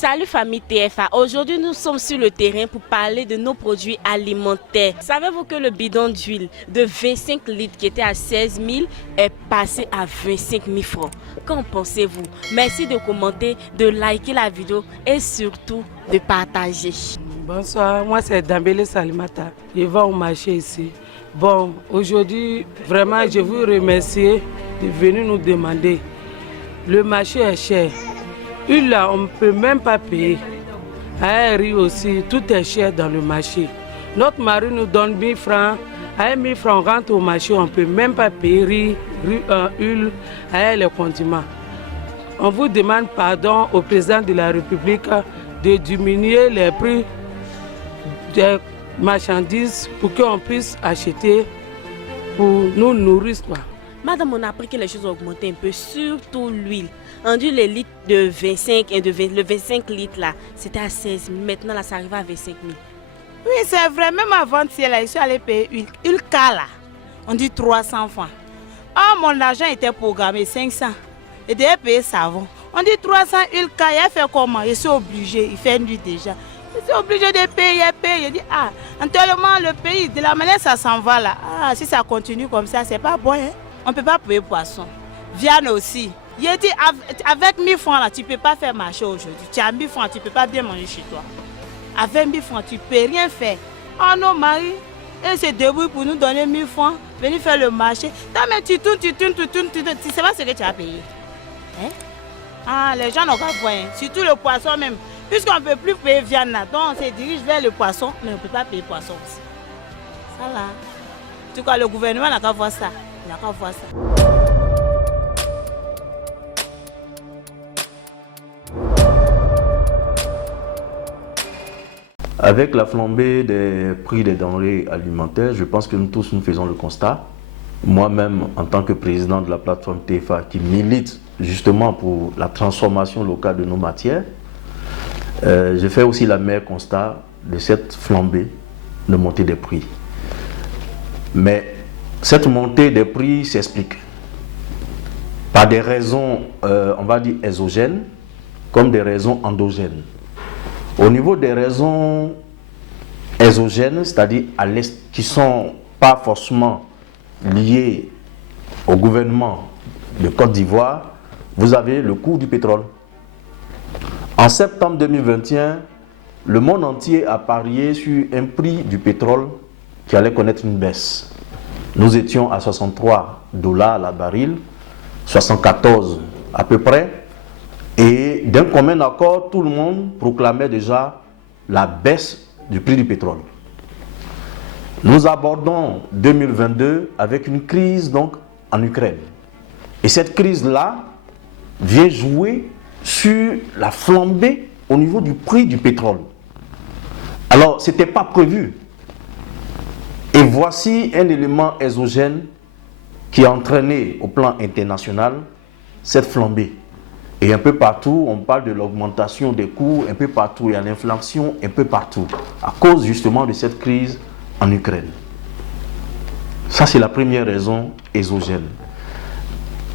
Salut famille TFA, aujourd'hui nous sommes sur le terrain pour parler de nos produits alimentaires. Savez-vous que le bidon d'huile de 25 litres qui était à 16 000 est passé à 25 000 francs? Qu'en pensez-vous? Merci de commenter, de liker la vidéo et surtout de partager. Bonsoir, moi c'est Dambélé Salimata, je vais au marché ici. Bon, aujourd'hui, vraiment je vous remercie de venir nous demander. Le marché est cher. Là, on ne peut même pas payer. À riz aussi, tout est cher dans le marché. Notre mari nous donne 1000 francs. À 1000 francs, on rentre au marché, on ne peut même pas payer riz, huile, les condiments. On vous demande pardon au président de la République de diminuer les prix des marchandises pour qu'on puisse acheter pour nous nourrir. Madame, on a appris que les choses ont augmenté un peu, surtout l'huile. On dit les litres de 25 et le 25 litres là, c'était à 16 000. Maintenant là, ça arrive à 25 000. Oui, c'est vrai. Même avant-hier là, je suis allé payer une cas là. On dit 300 francs. Ah, mon argent était programmé 500. Et déjà payé savon. On dit 300 une cas. Il a fait comment? Je suis obligé. Il fait nuit déjà. Je suis obligé de payer. Je dis ah, tellement le pays, de la manière ça s'en va là. Ah, si ça continue comme ça, c'est pas bon. Hein? On ne peut pas payer poisson. Viande aussi. Il dit avec 1000 francs là, tu ne peux pas faire marché aujourd'hui. Tu as 1000 francs, tu ne peux pas bien manger chez toi. Avec 1000 francs, tu ne peux rien faire. Oh non, Marie, elle se débrouille pour nous donner 1000 francs, venir faire le marché. Mais tu tournes, tu ne sais pas ce que tu as payé. Hein? Ah, les gens n'ont pas voir. Surtout le poisson même. Puisqu'on ne peut plus payer viande là, donc on se dirige vers le poisson, mais on ne peut pas payer poisson aussi. Ça là. En tout cas, le gouvernement n'a qu'à voir ça. Il n'a qu'à voir ça. Avec la flambée des prix des denrées alimentaires, je pense que nous tous nous faisons le constat. Moi-même, en tant que président de la plateforme TFA qui milite justement pour la transformation locale de nos matières, je fais aussi le même constat de cette flambée de montée des prix. Mais cette montée des prix s'explique par des raisons, on va dire, exogènes, comme des raisons endogènes. Au niveau des raisons exogènes, c'est-à-dire qui ne sont pas forcément liées au gouvernement de Côte d'Ivoire, vous avez le coût du pétrole. En septembre 2021, le monde entier a parié sur un prix du pétrole qui allait connaître une baisse. Nous étions à 63 $ la baril, 74 à peu près. Et d'un commun accord, tout le monde proclamait déjà la baisse du prix du pétrole. Nous abordons 2022 avec une crise donc en Ukraine. Et cette crise-là vient jouer sur la flambée au niveau du prix du pétrole. Alors, ce n'était pas prévu. Et voici un élément exogène qui a entraîné au plan international cette flambée. Et un peu partout, on parle de l'augmentation des coûts, un peu partout, il y a l'inflation, un peu partout, à cause justement de cette crise en Ukraine. Ça, c'est la première raison exogène.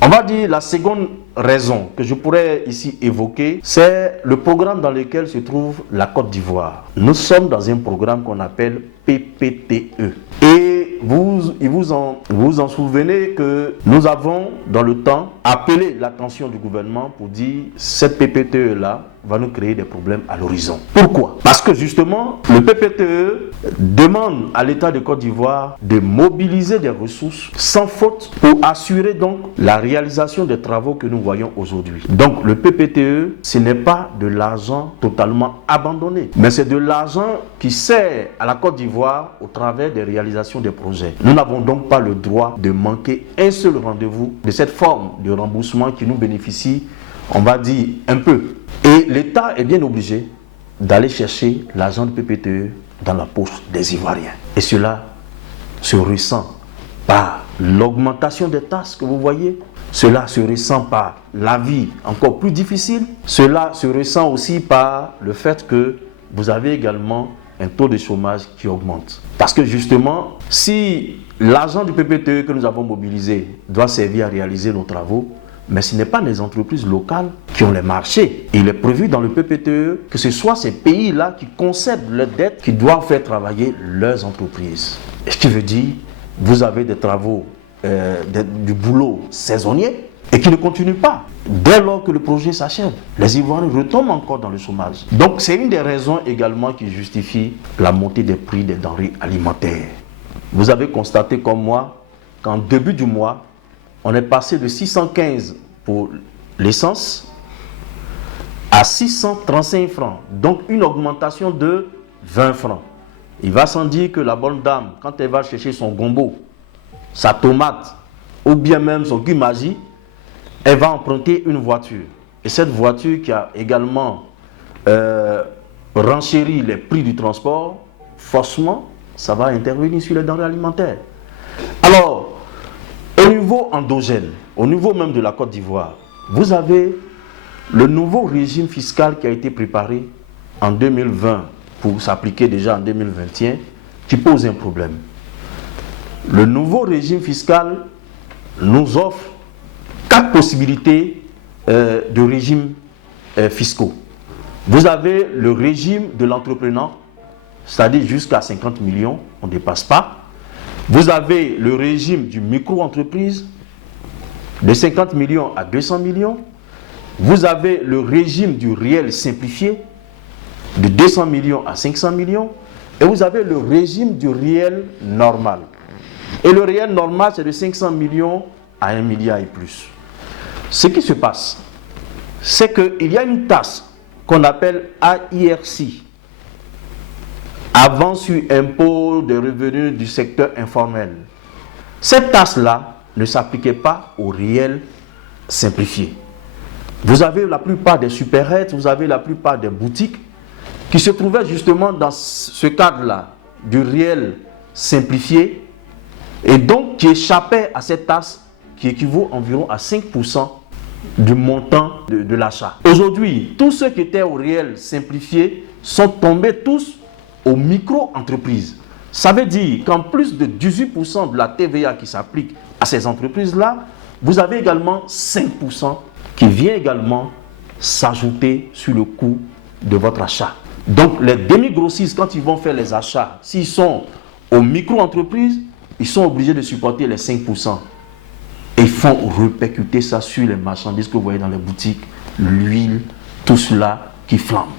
On va dire la seconde raison que je pourrais ici évoquer, c'est le programme dans lequel se trouve la Côte d'Ivoire. Nous sommes dans un programme qu'on appelle PPTE. Et vous en souvenez que nous avons dans le temps appelé l'attention du gouvernement pour dire cette PPTE-là va nous créer des problèmes à l'horizon. Pourquoi? Parce que justement, le PPTE demande à l'État de Côte d'Ivoire de mobiliser des ressources sans faute pour assurer donc la réalisation des travaux que nous voyons aujourd'hui. Donc le PPTE, ce n'est pas de l'argent totalement abandonné, mais c'est de l'argent qui sert à la Côte d'Ivoire au travers des réalisations des projets. Nous n'avons donc pas le droit de manquer un seul rendez-vous de cette forme de remboursement qui nous bénéficie, on va dire, un peu. Et l'État est bien obligé d'aller chercher l'argent du PPTE dans la poche des Ivoiriens. Et cela se ressent par l'augmentation des taxes que vous voyez. Cela se ressent par la vie encore plus difficile. Cela se ressent aussi par le fait que vous avez également un taux de chômage qui augmente. Parce que justement, si l'argent du PPTE que nous avons mobilisé doit servir à réaliser nos travaux, Mais ce n'est pas les entreprises locales qui ont les marchés. Il est prévu dans le PPTE que ce soit ces pays-là qui concèdent leurs dettes qui doivent faire travailler leurs entreprises. Ce qui veut dire, vous avez des travaux, du boulot saisonnier et qui ne continuent pas. Dès lors que le projet s'achève, les Ivoiriens retombent encore dans le chômage. Donc c'est une des raisons également qui justifie la montée des prix des denrées alimentaires. Vous avez constaté comme moi qu'en début du mois, on est passé de 615 pour l'essence à 635 francs. Donc une augmentation de 20 francs. Il va sans dire que la bonne dame, quand elle va chercher son gombo, sa tomate ou bien même son guimagi, elle va emprunter une voiture. Et cette voiture qui a également renchéri les prix du transport, forcément, ça va intervenir sur les denrées alimentaires. Alors, au niveau endogène, au niveau même de la Côte d'Ivoire, vous avez le nouveau régime fiscal qui a été préparé en 2020 pour s'appliquer déjà en 2021, qui pose un problème. Le nouveau régime fiscal nous offre 4 possibilités de régimes fiscaux. Vous avez le régime de l'entrepreneur, c'est-à-dire jusqu'à 50 millions, on ne dépasse pas. Vous avez le régime du micro-entreprise, de 50 millions à 200 millions. Vous avez le régime du réel simplifié, de 200 millions à 500 millions. Et vous avez le régime du réel normal. Et le réel normal, c'est de 500 millions à 1 milliard et plus. Ce qui se passe, c'est qu'il y a une taxe qu'on appelle AIRC, avance sur impôt des revenus du secteur informel. Cette taxe-là ne s'appliquait pas au réel simplifié. Vous avez la plupart des supérettes, vous avez la plupart des boutiques qui se trouvaient justement dans ce cadre-là du réel simplifié et donc qui échappaient à cette taxe qui équivaut environ à 5% du montant de l'achat. Aujourd'hui, tous ceux qui étaient au réel simplifié sont tombés tous aux micro-entreprises. Ça veut dire qu'en plus de 18% de la TVA qui s'applique à ces entreprises-là, vous avez également 5% qui vient également s'ajouter sur le coût de votre achat. Donc les demi-grossistes, quand ils vont faire les achats, s'ils sont aux micro-entreprises, ils sont obligés de supporter les 5%. Et ils font répercuter ça sur les marchandises que vous voyez dans les boutiques, l'huile, tout cela qui flambe.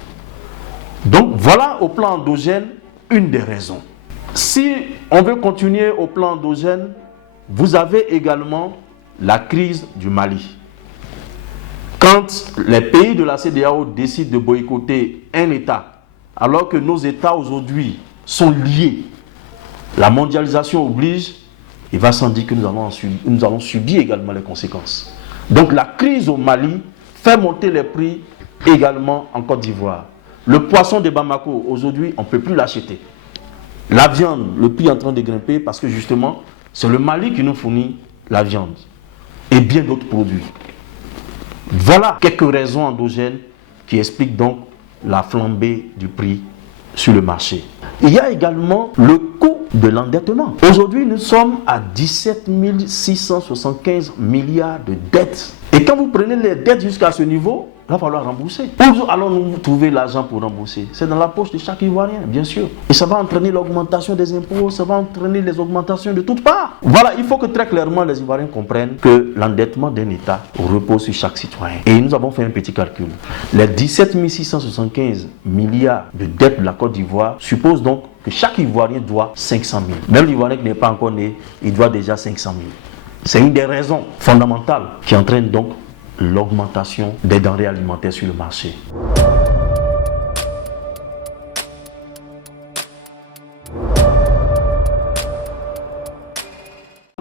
Donc voilà au plan endogène une des raisons. Si on veut continuer au plan endogène, vous avez également la crise du Mali. Quand les pays de la CEDEAO décident de boycotter un État, alors que nos États aujourd'hui sont liés, la mondialisation oblige, il va sans dire que nous allons subir également les conséquences. Donc la crise au Mali fait monter les prix également en Côte d'Ivoire. Le poisson de Bamako, aujourd'hui, on ne peut plus l'acheter. La viande, le prix est en train de grimper parce que justement, c'est le Mali qui nous fournit la viande et bien d'autres produits. Voilà quelques raisons endogènes qui expliquent donc la flambée du prix sur le marché. Il y a également le coût de l'endettement. Aujourd'hui, nous sommes à 17 675 milliards de dettes. Et quand vous prenez les dettes jusqu'à ce niveau, il va falloir rembourser. Où allons-nous trouver l'argent pour rembourser? C'est dans la poche de chaque Ivoirien, bien sûr. Et ça va entraîner l'augmentation des impôts, ça va entraîner les augmentations de toutes parts. Voilà, il faut que très clairement les Ivoiriens comprennent que l'endettement d'un État repose sur chaque citoyen. Et nous avons fait un petit calcul. Les 17 675 milliards de dettes de la Côte d'Ivoire supposent donc que chaque Ivoirien doit 500 000. Même l'Ivoirien qui n'est pas encore né, il doit déjà 500 000. C'est une des raisons fondamentales qui entraîne donc l'augmentation des denrées alimentaires sur le marché.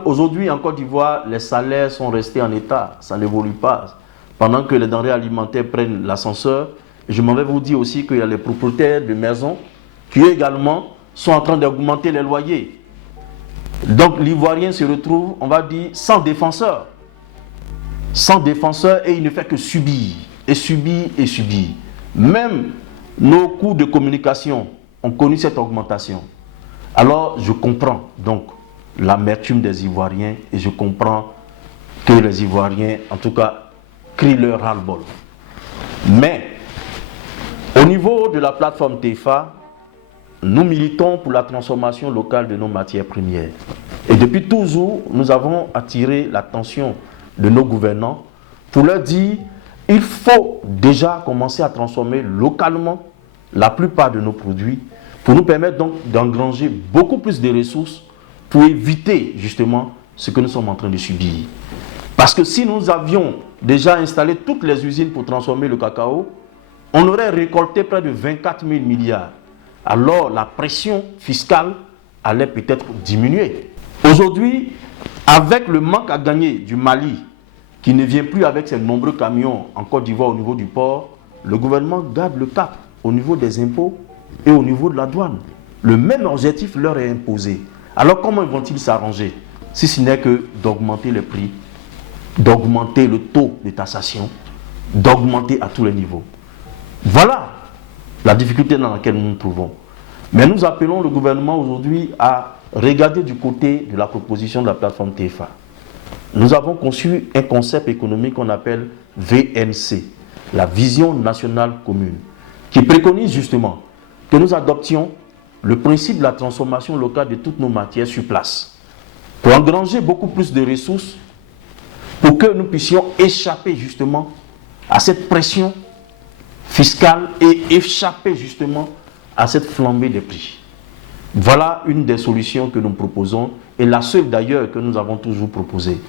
Aujourd'hui en Côte d'Ivoire, les salaires sont restés en état, ça n'évolue pas. Pendant que les denrées alimentaires prennent l'ascenseur, je m'en vais vous dire aussi qu'il y a les propriétaires de maisons qui également sont en train d'augmenter les loyers. Donc l'Ivoirien se retrouve, on va dire, sans défenseur. Sans défenseur, et il ne fait que subir, et subir, et subir. Même nos coûts de communication ont connu cette augmentation. Alors je comprends donc l'amertume des Ivoiriens et je comprends que les Ivoiriens, en tout cas, crient leur ras-le-bol. Mais, au niveau de la plateforme TEFA, nous militons pour la transformation locale de nos matières premières. Et depuis toujours, nous avons attiré l'attention de nos gouvernants pour leur dire qu'il faut déjà commencer à transformer localement la plupart de nos produits pour nous permettre donc d'engranger beaucoup plus de ressources pour éviter justement ce que nous sommes en train de subir. Parce que si nous avions déjà installé toutes les usines pour transformer le cacao, on aurait récolté près de 24 000 milliards. Alors la pression fiscale allait peut-être diminuer. Aujourd'hui, avec le manque à gagner du Mali, qui ne vient plus avec ses nombreux camions en Côte d'Ivoire au niveau du port, le gouvernement garde le cap au niveau des impôts et au niveau de la douane. Le même objectif leur est imposé. Alors comment vont-ils s'arranger si ce n'est que d'augmenter les prix, d'augmenter le taux de taxation, d'augmenter à tous les niveaux? Voilà la difficulté dans laquelle nous nous trouvons. Mais nous appelons le gouvernement aujourd'hui à regarder du côté de la proposition de la plateforme TEFA. Nous avons conçu un concept économique qu'on appelle VNC, la Vision Nationale Commune, qui préconise justement que nous adoptions le principe de la transformation locale de toutes nos matières sur place, pour engranger beaucoup plus de ressources, pour que nous puissions échapper justement à cette pression fiscale et échapper justement à cette flambée des prix. Voilà une des solutions que nous proposons et la seule d'ailleurs que nous avons toujours proposée.